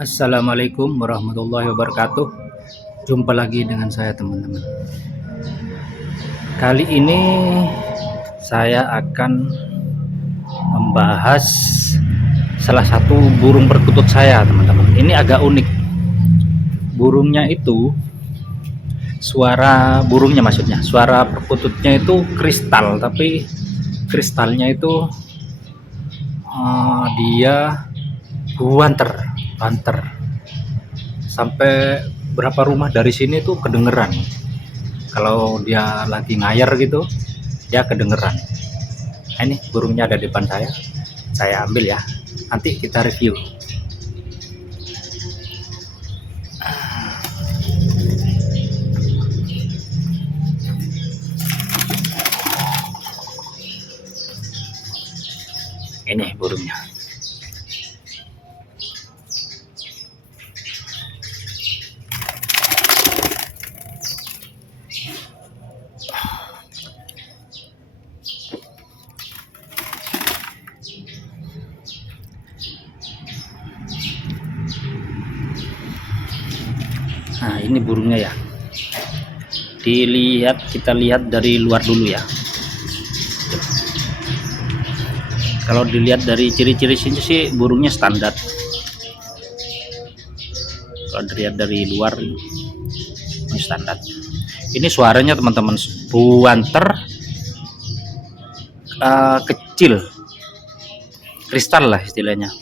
Assalamualaikum warahmatullahi wabarakatuh. Jumpa lagi dengan saya teman-teman. Kali ini saya akan membahas salah satu burung perkutut saya teman-teman. Ini agak unik. Burungnya itu suara burungnya maksudnya, suara perkututnya itu kristal, tapi kristalnya itu dia banter sampai berapa rumah dari sini tuh kedengeran. Kalau dia lagi ngayar gitu, dia kedengeran. Nah, ini burungnya ada di depan saya ambil ya, nanti kita review. Ini burungnya. Nah, ini burungnya ya. Kita lihat dari luar dulu ya. Kalau dilihat dari ciri-ciri sini sih burungnya standar. Kalau dilihat dari luar ini standar. Ini suaranya teman-teman buanter kecil, kristal lah istilahnya.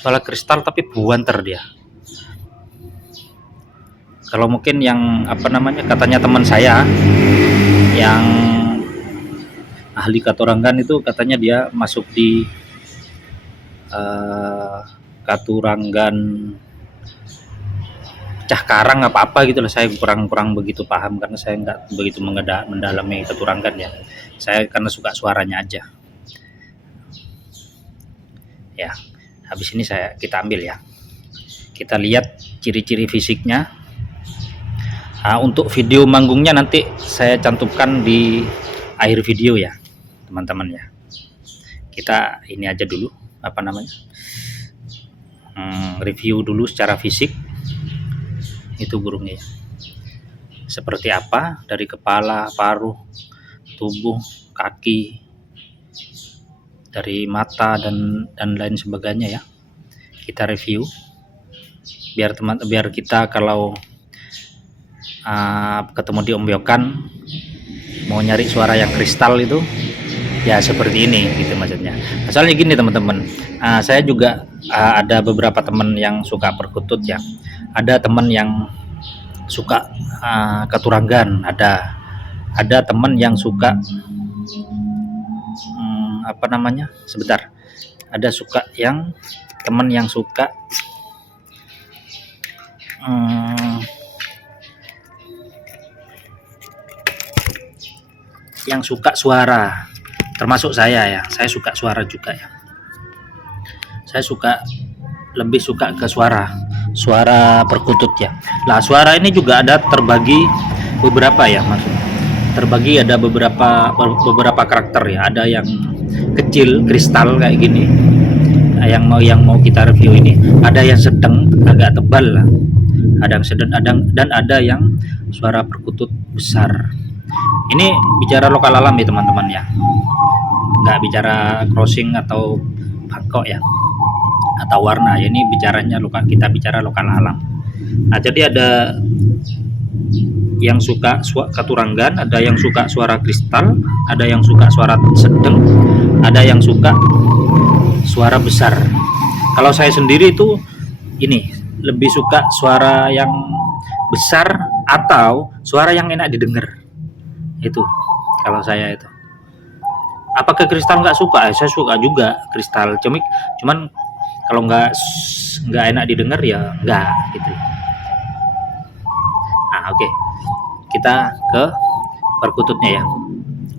Suara kristal tapi buanter dia. Kalau mungkin yang katanya teman saya yang ahli katurangan itu katanya dia masuk di katurangan pecah karang apa gitu lah. Saya kurang begitu paham karena saya nggak begitu mendalami katurangan ya. Saya karena suka suaranya aja ya. Habis ini kita ambil ya, kita lihat ciri-ciri fisiknya. Untuk video manggungnya nanti saya cantumkan di akhir video ya teman-teman ya. Kita ini aja dulu review dulu secara fisik itu burungnya ya. Seperti apa dari kepala, paruh, tubuh, kaki, dari mata dan lain sebagainya ya. Kita review biar kita kalau ketemu di ombyokan mau nyari suara yang kristal itu ya seperti ini gitu maksudnya. Asalnya gini teman-teman, saya juga ada beberapa teman yang suka perkutut ya. Ada teman yang suka katurangan, ada teman yang suka teman yang suka suara, termasuk saya ya. Saya suka suara juga ya. Saya lebih suka ke suara perkutut ya. Nah, suara ini juga ada terbagi beberapa ya, maksudnya. Terbagi ada beberapa karakter ya. Ada yang kecil, kristal kayak gini. Nah, yang mau kita review ini, ada yang sedang agak tebal lah. Ada yang sedang, dan ada yang suara perkutut besar. Ini bicara lokal alam ya teman-teman ya, nggak bicara crossing atau bangkok ya atau warna ya. Ini kita bicara lokal alam. Nah, jadi ada yang suka katurangan, ada yang suka suara kristal, ada yang suka suara sedang, ada yang suka suara besar. Kalau saya sendiri itu ini lebih suka suara yang besar atau suara yang enak didengar. Itu kalau saya itu. Apakah kristal nggak suka? Saya suka juga kristal, cuman kalau nggak enak didengar ya nggak gitu. Nah, oke. Kita ke perkututnya ya.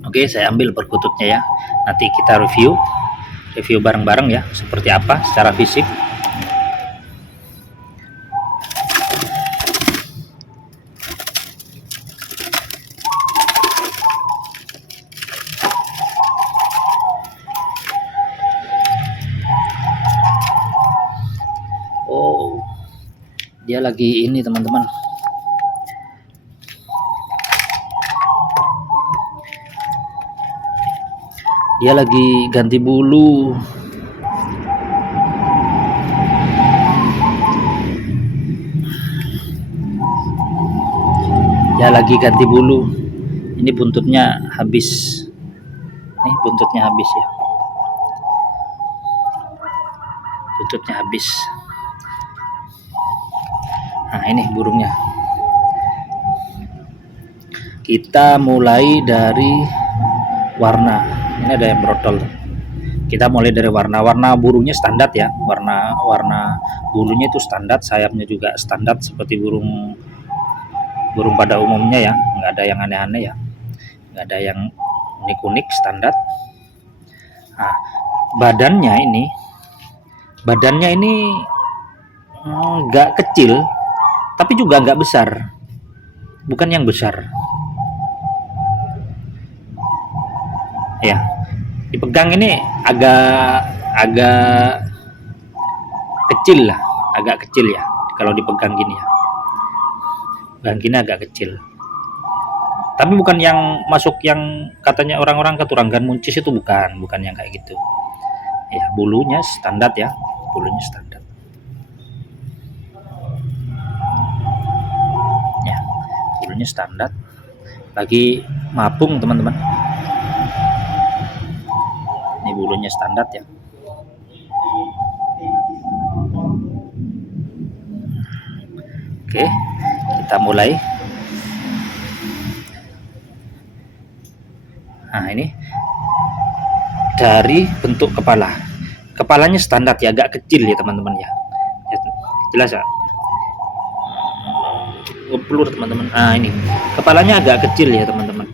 Oke, saya ambil perkututnya ya. Nanti kita review bareng-bareng ya, seperti apa secara fisik. Dia lagi ini teman-teman, dia lagi ganti bulu. Dia lagi ganti bulu. Ini buntutnya habis. Nih buntutnya habis ya. Buntutnya habis. Nah ini burungnya. Kita mulai dari warna. Ini ada yang berotol. Kita mulai dari warna burungnya standar ya. Warna bulunya itu standar, sayapnya juga standar seperti burung pada umumnya ya. Nggak ada yang aneh-aneh ya. Nggak ada yang unik-unik, standar. Nah, badannya ini nggak kecil, tapi juga nggak besar. Bukan yang besar. Ya, dipegang ini agak kecil lah, agak kecil ya kalau dipegang gini ya. Pegang gini agak kecil. Tapi bukan yang masuk yang katanya orang-orang keturangan muncis itu, bukan yang kayak gitu. Ya, bulunya standar ya, bulunya standar. Ya, bulunya standar. Lagi mapung teman-teman. Ini bulunya standar ya. Oke, kita mulai. Nah ini dari bentuk kepalanya standar ya, agak kecil ya teman-teman ya. Jelas ya, pelur teman-teman. Nah ini kepalanya agak kecil ya teman-teman.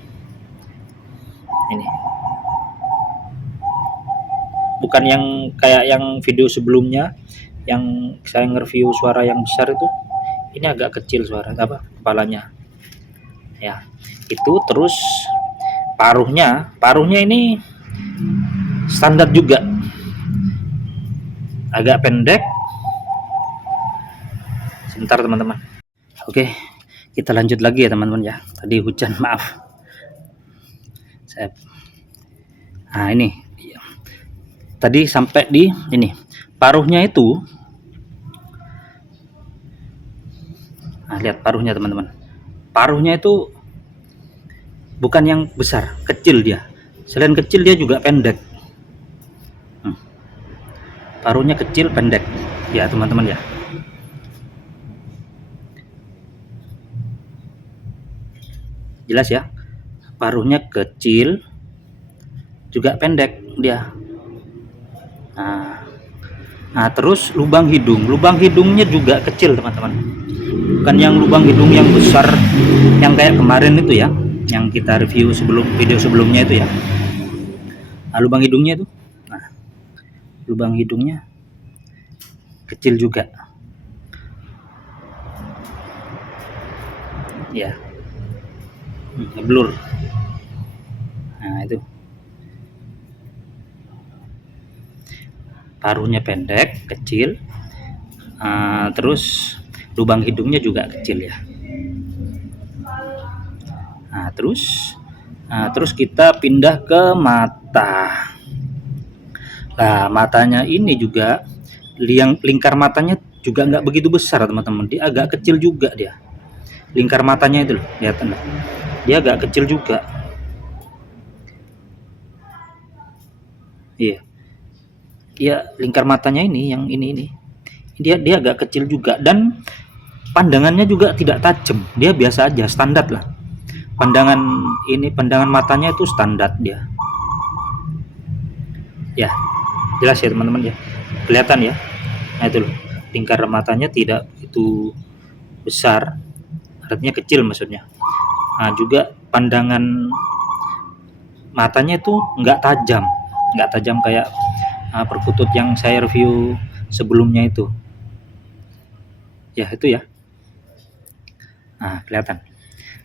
Ini bukan yang kayak yang video sebelumnya yang saya nge-review suara yang besar itu. Ini agak kecil kepalanya ya. Itu terus paruhnya ini standar juga, agak pendek. Sebentar teman-teman. Oke, kita lanjut lagi ya teman-teman ya. Tadi hujan, maaf. Nah ini tadi sampai di ini paruhnya itu. Nah, lihat paruhnya teman-teman. Paruhnya itu bukan yang besar, kecil dia. Selain kecil dia juga pendek. Paruhnya kecil, pendek ya teman-teman ya. Jelas ya, paruhnya kecil juga pendek dia. Nah terus lubang hidungnya juga kecil teman-teman, bukan yang lubang hidung yang besar yang kayak kemarin itu ya, yang kita review video sebelumnya itu ya. Nah, lubang hidungnya kecil juga ya. Blur. Nah itu paruhnya pendek, kecil. Terus lubang hidungnya juga kecil ya. Nah terus kita pindah ke mata. Nah matanya ini juga lingkar matanya juga nggak begitu besar teman-teman, dia agak kecil juga dia. Lingkar matanya itu loh, lihat nih, dia agak kecil juga. Iya. Ya lingkar matanya ini yang ini dia agak kecil juga, dan pandangannya juga tidak tajam, dia biasa aja, standar lah. Pandangan matanya itu standar dia ya. Jelas ya teman-teman ya, kelihatan ya. Nah itu loh, lingkar matanya tidak itu besar, artinya kecil maksudnya. Nah juga pandangan matanya itu nggak tajam kayak perkutut yang saya review sebelumnya itu ya, itu ya. Nah kelihatan.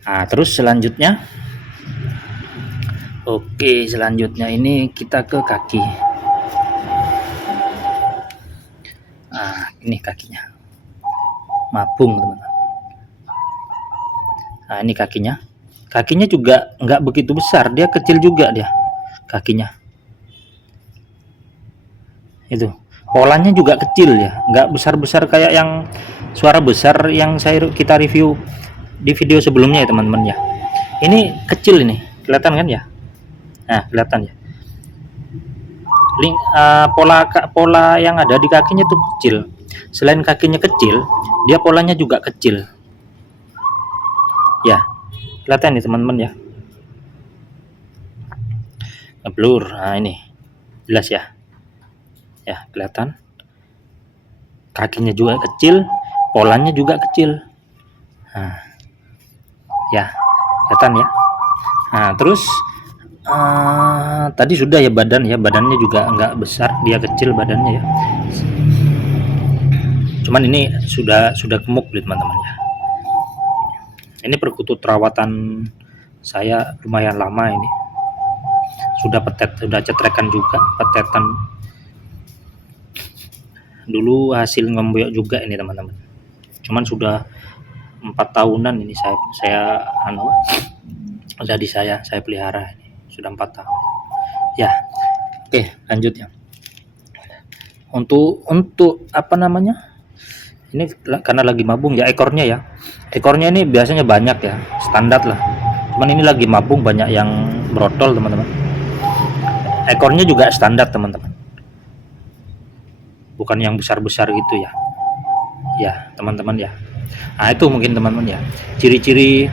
Nah terus selanjutnya, selanjutnya ini kita ke kaki. Nah ini kakinya. mabung teman-teman. Nah ini kakinya juga nggak begitu besar, dia kecil juga dia kakinya. Itu polanya juga kecil ya, nggak besar-besar kayak yang suara besar yang kita review di video sebelumnya ya teman-teman ya. Ini kecil, ini kelihatan kan ya. Nah kelihatan ya, pola yang ada di kakinya tuh kecil. Selain kakinya kecil, dia polanya juga kecil ya, kelihatan nih teman-teman ya, ngeblur. Nah ini jelas ya, kelihatan kakinya juga kecil, polanya juga kecil. Nah ya kelihatan ya. Nah terus tadi sudah ya, badannya juga nggak besar, dia kecil badannya ya, cuman ini sudah gemuk teman-teman ya. Ini perkutut rawatan saya lumayan lama, ini sudah cetrekan juga, petetan dulu, hasil ngembuyok juga ini teman-teman. Cuman sudah 4 tahunan ini saya jadi saya pelihara, ini sudah 4 tahun ya. Oke lanjut ya, untuk apa namanya, ini karena lagi mabung ya, ekornya ini biasanya banyak ya, standar lah, cuman ini lagi mabung banyak yang brotol teman-teman. Ekornya juga standar teman-teman, bukan yang besar-besar gitu ya teman-teman ya. Nah itu mungkin teman-teman ya, ciri-ciri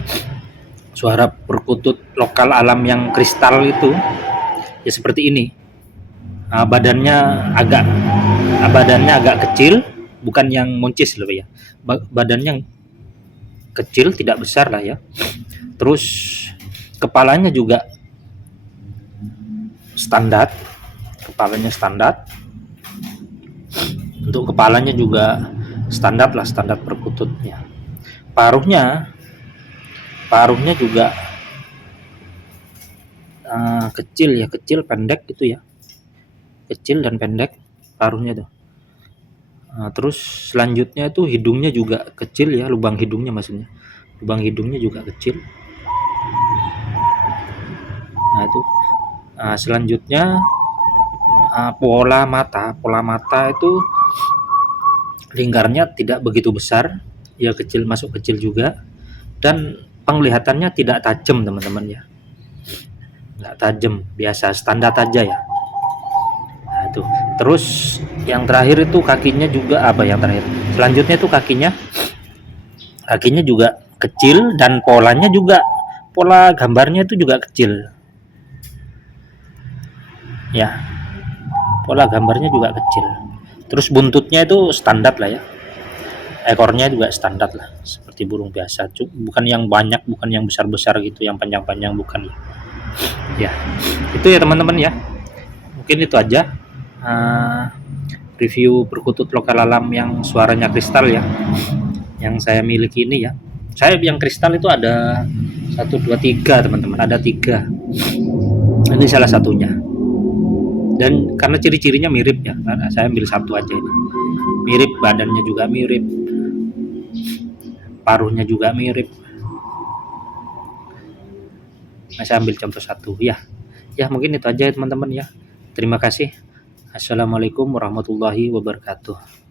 suara perkutut lokal alam yang kristal itu ya seperti ini. Badannya agak kecil, bukan yang muncis loh ya, badannya kecil, tidak besar lah ya. Terus kepalanya juga standar, untuk kepalanya juga standar perkututnya. Paruhnya juga kecil pendek gitu ya, kecil dan pendek paruhnya tuh. Terus selanjutnya itu hidungnya juga kecil ya, lubang hidungnya juga kecil. Nah itu selanjutnya pola mata itu lingkarnya tidak begitu besar ya, masuk kecil juga, dan penglihatannya tidak tajam teman-teman ya, nggak tajam, biasa standar aja ya. Nah itu terus yang terakhir itu kakinya juga selanjutnya itu kakinya juga kecil, dan pola gambarnya itu juga kecil ya, pola gambarnya juga kecil. Terus buntutnya itu standar lah ya, ekornya juga standar lah seperti burung biasa, bukan yang banyak, bukan yang besar-besar gitu, yang panjang-panjang, bukan ya. Itu ya teman-teman ya, mungkin itu aja review perkutut lokal alam yang suaranya kristal ya, yang saya miliki ini ya. Saya yang kristal itu ada 1, 2, 3 teman-teman, ada 3, ini salah satunya. Dan karena ciri-cirinya mirip ya, karena saya ambil satu aja ini. Mirip, badannya juga mirip, paruhnya juga mirip. Nah, saya ambil contoh satu ya. Ya mungkin itu aja teman-teman ya. Terima kasih. Assalamualaikum warahmatullahi wabarakatuh.